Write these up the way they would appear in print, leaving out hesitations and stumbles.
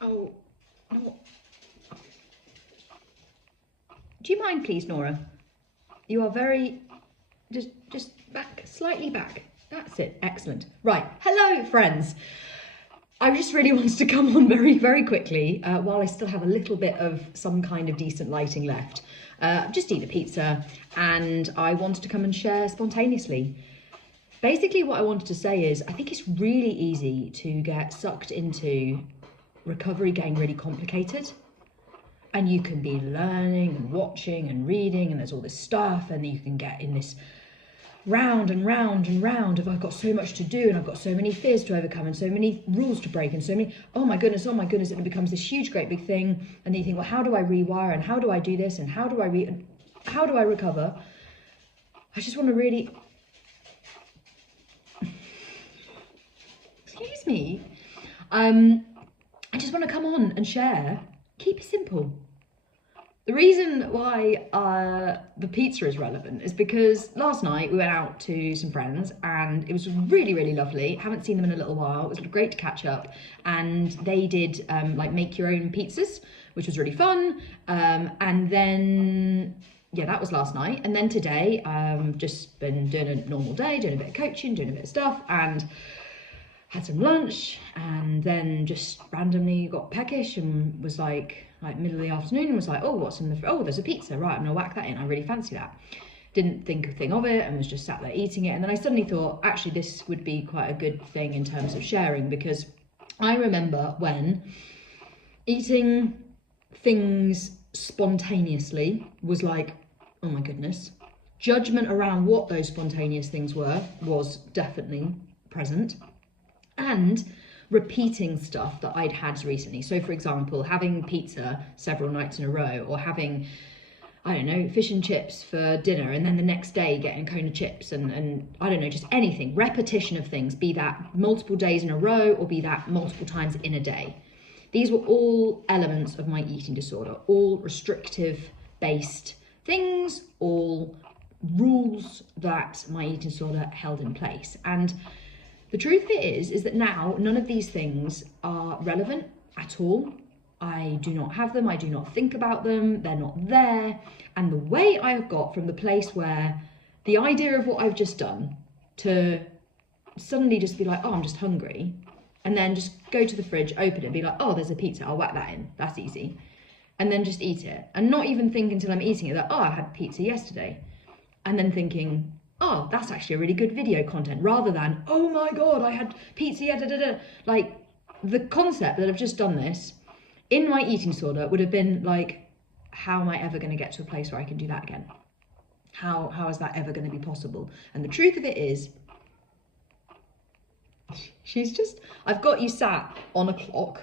Oh, oh. Do you mind, please, Nora? You are very, just back, slightly back. That's it, excellent. Right, hello, friends. I just really wanted to come on very, very quickly while I still have a little bit of some kind of decent lighting left. Just eat a pizza, and I wanted to come and share spontaneously. Basically, what I wanted to say is I think it's really easy to get sucked into recovery getting really complicated. And you can be learning and watching and reading, and there's all this stuff, and you can get in this round and round and round of I've got so much to do, and I've got so many fears to overcome, and so many rules to break, and so many, oh my goodness, and it becomes this huge, great big thing. And then you think, well, how do I rewire, and how do I do this, and how do I recover? I just want to really, excuse me, I just want to come on and share. Keep it simple. The reason why the pizza is relevant is because last night we went out to some friends, and it was really, really lovely. Haven't seen them in a little while. It was great to catch up, and they did like make your own pizzas, which was really fun. And then, yeah, that was last night. And then today, just been doing a normal day, doing a bit of coaching, doing a bit of stuff, and had some lunch, and then just randomly got peckish and was like middle of the afternoon, and was like, oh, what's in the oh, there's a pizza, right, I'm gonna whack that in, I really fancy that. Didn't think a thing of it and was just sat there eating it. And then I suddenly thought, actually, this would be quite a good thing in terms of sharing, because I remember when eating things spontaneously was like, oh my goodness. Judgment around what those spontaneous things were was definitely present. And repeating stuff that I'd had recently. So for example, having pizza several nights in a row, or having, I don't know, fish and chips for dinner, and then the next day getting a cone of chips, and I don't know, just anything, repetition of things, be that multiple days in a row, or be that multiple times in a day. These were all elements of my eating disorder, all restrictive based things, all rules that my eating disorder held in place. And the truth of it is that now none of these things are relevant at all. I do not have them, I do not think about them, they're not there. And the way I have got from the place where the idea of what I've just done to suddenly just be like, oh, I'm just hungry, and then just go to the fridge, open it, and be like, oh, there's a pizza, I'll whack that in, that's easy. And then just eat it, and not even think until I'm eating it that, oh, I had pizza yesterday. And then thinking, oh, that's actually a really good video content, rather than, oh my God, I had pizza, yeah, da, da, da. Like, the concept that I've just done this in my eating disorder would have been like, how am I ever going to get to a place where I can do that again? How is that ever going to be possible? And the truth of it is, she's just, I've got you sat on a clock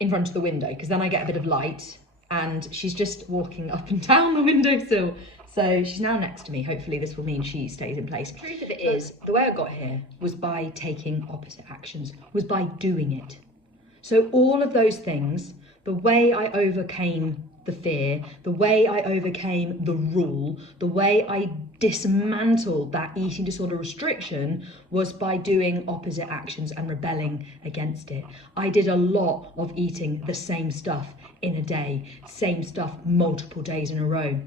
in front of the window, because then I get a bit of light, and she's just walking up and down the windowsill. So she's now next to me. Hopefully this will mean she stays in place. The truth of it is, the way I got here was by taking opposite actions, was by doing it. So all of those things, the way I overcame the fear, the way I overcame the rule, the way I dismantled that eating disorder restriction was by doing opposite actions and rebelling against it. I did a lot of eating the same stuff in a day, same stuff multiple days in a row.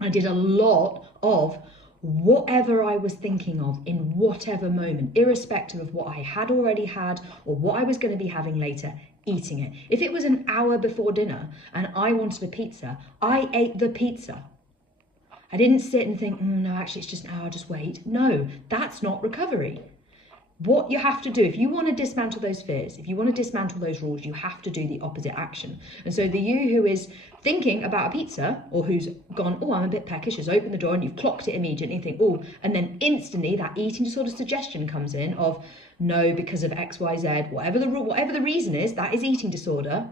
I did a lot of whatever I was thinking of in whatever moment, irrespective of what I had already had or what I was going to be having later, eating it. If it was an hour before dinner and I wanted a pizza, I ate the pizza. I didn't sit and think, no, actually it's just an hour, just wait. No, that's not recovery. What you have to do, if you want to dismantle those fears, if you want to dismantle those rules, you have to do the opposite action. And so the you who is thinking about a pizza, or who's gone, oh, I'm a bit peckish, has opened the door and you've clocked it immediately and think, oh, and then instantly that eating disorder suggestion comes in of, no, because of X, Y, Z, whatever the reason is, that is eating disorder.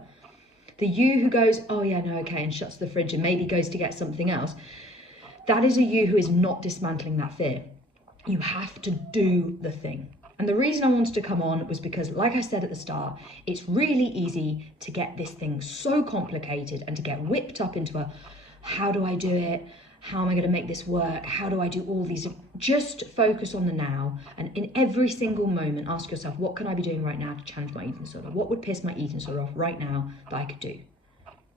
The you who goes, oh yeah, no, okay, and shuts the fridge and maybe goes to get something else, that is a you who is not dismantling that fear. You have to do the thing. And the reason I wanted to come on was because, like I said at the start, it's really easy to get this thing so complicated and to get whipped up into a, how do I do it? how am I going to make this work? How do I do all these? Just focus on the now, and in every single moment, ask yourself, what can I be doing right now to challenge my eating disorder? What would piss my eating disorder off right now that I could do?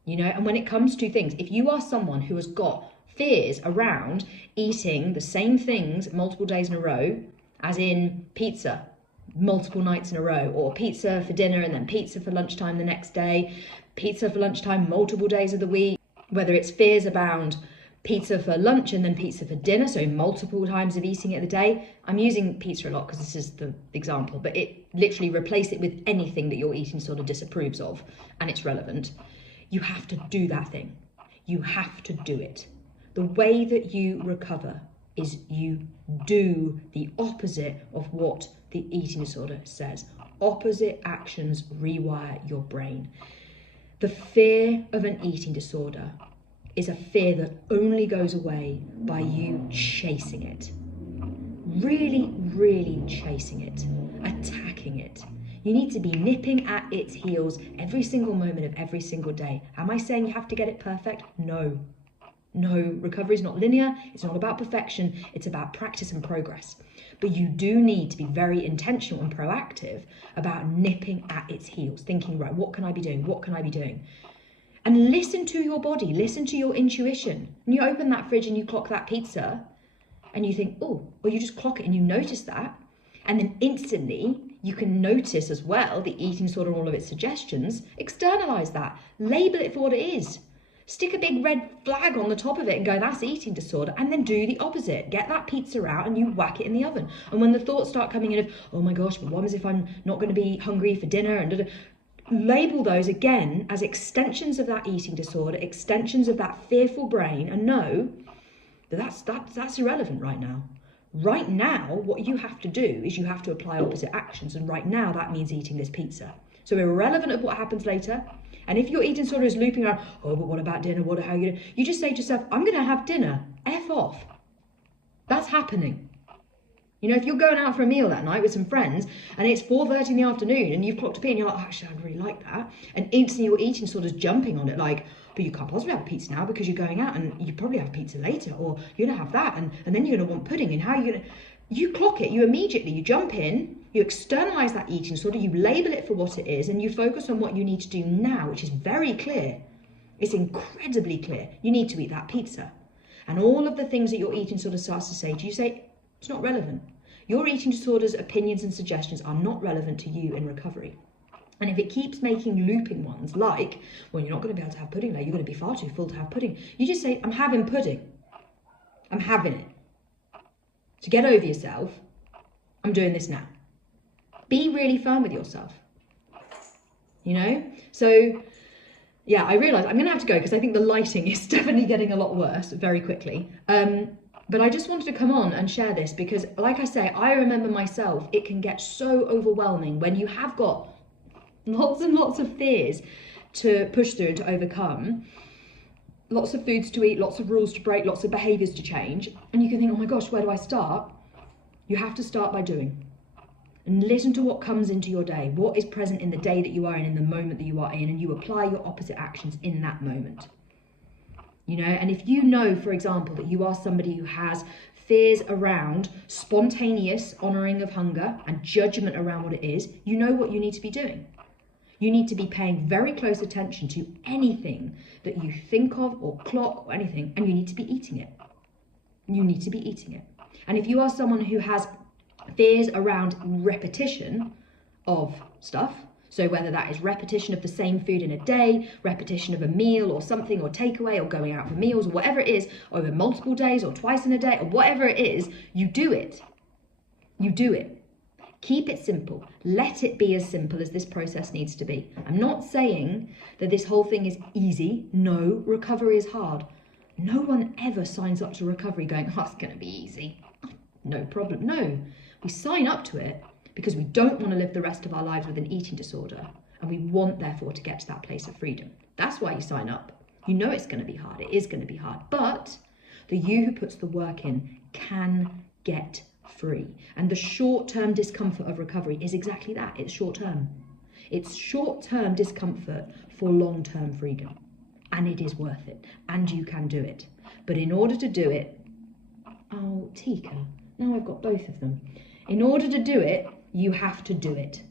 You know, and when it comes to things, if you are someone who has got fears around eating the same things multiple days in a row, as in pizza multiple nights in a row, or pizza for dinner and then pizza for lunchtime the next day, pizza for lunchtime multiple days of the week, whether it's fears around pizza for lunch and then pizza for dinner, so multiple times of eating it a day. I'm using pizza a lot because this is the example, but it literally replace it with anything that your eating disorder disapproves of and it's relevant. You have to do that thing. You have to do it. The way that you recover is you do the opposite of what the eating disorder says. Opposite actions rewire your brain. The fear of an eating disorder is a fear that only goes away by you chasing it. Really, really chasing it, attacking it. You need to be nipping at its heels every single moment of every single day. Am I saying you have to get it perfect? No. No, recovery is not linear. It's not about perfection. It's about practice and progress. But you do need to be very intentional and proactive about nipping at its heels, thinking, right, what can I be doing? What can I be doing? And listen to your body, listen to your intuition. And you open that fridge and you clock that pizza and you think, oh, or you just clock it and you notice that. And then instantly you can notice as well the eating disorder and all of its suggestions. Externalize that, label it for what it is. Stick a big red flag on the top of it and go, that's eating disorder, and then do the opposite. Get that pizza out and you whack it in the oven. And when the thoughts start coming in of, oh my gosh, but what as if I'm not going to be hungry for dinner, and label those again as extensions of that eating disorder, extensions of that fearful brain, and know that that's irrelevant right now. Right now, what you have to do is you have to apply opposite actions, and right now that means eating this pizza. So irrelevant of what happens later. And if your eating disorder is looping around, oh, but what about dinner? How are you gonna? You just say to yourself, I'm going to have dinner. F off. That's happening. You know, if you're going out for a meal that night with some friends and it's 4:30 in the afternoon and you've clocked a pizza and you're like, oh, actually, I'd really like that. And instantly your eating disorder is jumping on it like, but you can't possibly have a pizza now because you're going out and you probably have pizza later, or you're going to have that and then you're going to want pudding. And how are you going to? You clock it, you immediately, you jump in, you externalize that eating disorder, you label it for what it is, and you focus on what you need to do now, which is very clear. It's incredibly clear. You need to eat that pizza. And all of the things that your eating disorder starts to say to you, say, it's not relevant. Your eating disorder's opinions and suggestions are not relevant to you in recovery. And if it keeps making looping ones like, well, you're not going to be able to have pudding now, you're going to be far too full to have pudding. You just say, I'm having pudding. I'm having it. To get over yourself, I'm doing this now. Be really firm with yourself. You know? So, yeah, I realise I'm going to have to go because I think the lighting is definitely getting a lot worse very quickly. But I just wanted to come on and share this because, like I say, I remember myself, it can get so overwhelming when you have got lots and lots of fears to push through and to overcome. Lots of foods to eat, lots of rules to break, lots of behaviours to change. And you can think, oh my gosh, where do I start? You have to start by doing. And listen to what comes into your day, what is present in the day that you are in the moment that you are in, and you apply your opposite actions in that moment. You know, and if you know, for example, that you are somebody who has fears around spontaneous honouring of hunger and judgment around what it is, you know what you need to be doing. You need to be paying very close attention to anything that you think of or clock or anything, and you need to be eating it. You need to be eating it. And if you are someone who has fears around repetition of stuff, so whether that is repetition of the same food in a day, repetition of a meal or something, or takeaway, or going out for meals, or whatever it is, over multiple days or twice in a day, or whatever it is, you do it. You do it. Keep it simple. Let it be as simple as this process needs to be. I'm not saying that this whole thing is easy. No, recovery is hard. No one ever signs up to recovery going, oh, it's going to be easy. No problem. No, we sign up to it because we don't want to live the rest of our lives with an eating disorder, and we want, therefore, to get to that place of freedom. That's why you sign up. You know it's going to be hard. It is going to be hard. But the you who puts the work in can get free. And the short-term discomfort of recovery is exactly that. It's short-term. It's short-term discomfort for long-term freedom. And it is worth it. And you can do it. But in order to do it, oh, Tika, now I've got both of them. In order to do it, you have to do it.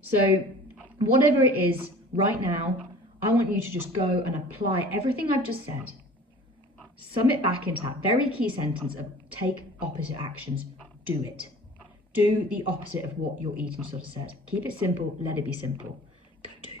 So whatever it is right now, I want you to just go and apply everything I've just said. Sum it back into that very key sentence of take opposite actions, do it. Do the opposite of what your eating disorder says. Keep it simple, let it be simple. Go do it.